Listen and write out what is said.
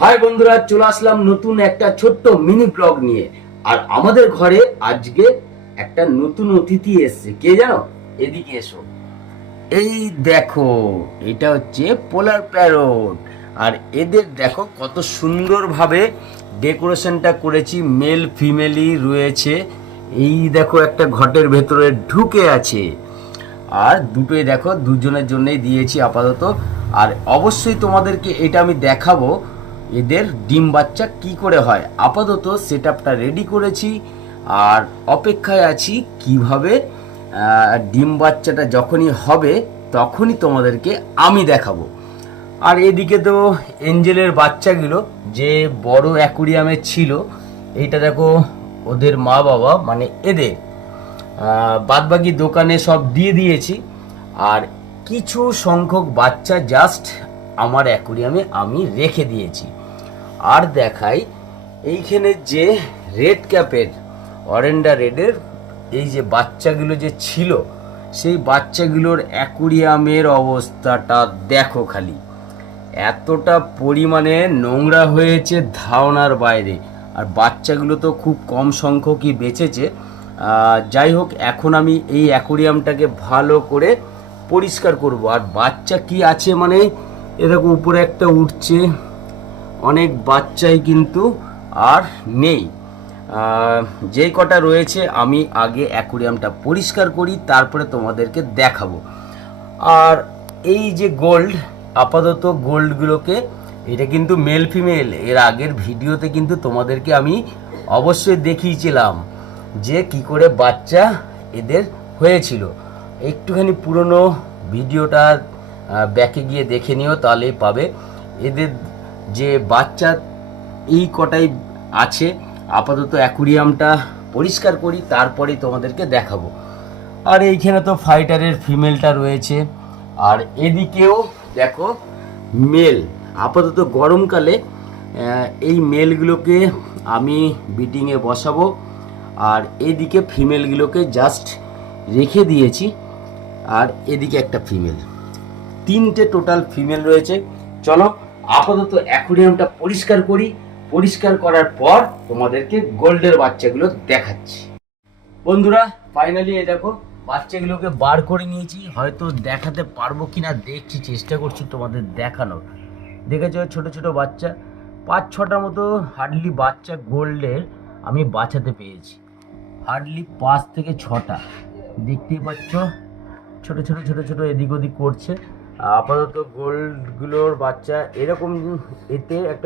High বন্ধুরা, চলে আসলাম নতুন একটা ছোট্ট মিনি ব্লগ নিয়ে। আর আমাদের ঘরে আজকে একটা নতুন অতিথি এসেছে। কে জানো? এদিকে এসো। এই দেখো, এটা হচ্ছে পোলার প্যারট। আর এদের দেখো কত সুন্দরভাবে ডেকোরেশনটা করেছি, মেল ফিমেলই রয়েছে। এই দেখো একটা ঘটের ভেতরে ঢুকে আছে। আর দুটোই দেখো, দুজনের জন্যই দিয়েছি আপাতত। আর অবশ্যই তোমাদেরকে এটা আমি দেখাবো এদের ডিম বাচ্চা কি করে হয়। আপাতত সেট আপটা রেডি করেছি আর অপেক্ষায় আছি কিভাবে ডিম বাচ্চাটা যখনই হবে তখনই তোমাদেরকে আমি দেখাবো। আর এদিকে তো এঞ্জেলের বাচ্চাগুলো যে বড় অ্যাকুরিয়ামে ছিল, এইটা দেখো ওদের মা বাবা মানে এদের বাদবাকি দোকানে সব দিয়ে দিয়েছি। আর কিছু সংখ্যক বাচ্চা জাস্ট আমার অ্যাকুরিয়ামে আমি রেখে দিয়েছি। আর দেখাই এইখানে যে রেড ক্যাপের অরেন্ডা রেডের এই যে বাচ্চাগুলো যে ছিল, সেই বাচ্চাগুলোর অ্যাকুরিয়ামের অবস্থাটা দেখো খালি। এতটা পরিমাণে নোংরা হয়েছে ধারণার বাইরে। আর বাচ্চাগুলো তো খুব কম সংখ্যকই বেঁচেছে। যাই হোক, এখন আমি এই অ্যাকোরিয়ামটাকে ভালো করে পরিষ্কার করব। আর বাচ্চা কি আছে মানে এরকম উপরে একটা উঠছে, অনেক বাচ্চাই কিন্তু আর নেই। যেই কটা রয়েছে আমি আগে অ্যাকোরিয়ামটা পরিষ্কার করি, তারপরে তোমাদেরকে দেখাবো। আর এই যে গোল্ড, আপাতত গোল্ডগুলোকে, এটা কিন্তু মেল ফিমেল, এর আগের ভিডিওতে কিন্তু তোমাদেরকে আমি অবশ্যই দেখিয়েছিলাম যে কি করে বাচ্চা এদের হয়েছিল। একটুখানি পুরনো ভিডিওটা ব্যাকে গিয়ে দেখে নিও, তাহলেই পাবে। এদের যে বাচ্চা এই কটাই আছে। আপাতত অ্যাকুরিয়ামটা পরিষ্কার করি, তারপরেই তোমাদেরকে দেখাবো। আর এইখানে তো ফাইটারের ফিমেলটা রয়েছে। আর এদিকেও দেখো মেল। আপাতত গরমকালে এই মেলগুলোকে আমি বিটিংয়ে বসাবো। আর এদিকে ফিমেলগুলোকে জাস্ট রেখে দিয়েছি। আর এদিকে একটা ফিমেল, তিনটে টোটাল ফিমেল রয়েছে। চলো আপাতত অ্যাকুরিয়ামটা পরিষ্কার করি, পরিষ্কার করার পর তোমাদেরকে গোল্ডের বাচ্চাগুলো দেখাচ্ছি। বন্ধুরা ফাইনালি এই দেখো বাচ্চাগুলোকে বার করে নিয়েছি। হয়তো দেখাতে পারবো কিনা দেখছি, চেষ্টা করছি তোমাদের দেখানোর। দেখেছো ছোট ছোট বাচ্চা 5-6টার মতো হার্ডলি বাচ্চা গোল্ডের আমি বাঁচাতে পেরেছি। হার্ডলি 5 থেকে 6টা দেখতেই পাচ্ছ, ছোট ছোট ছোট ছোট এদিক ওদিক করছে। আপাতত গোল্ডগুলোর বাচ্চা এরকম, এতে একটা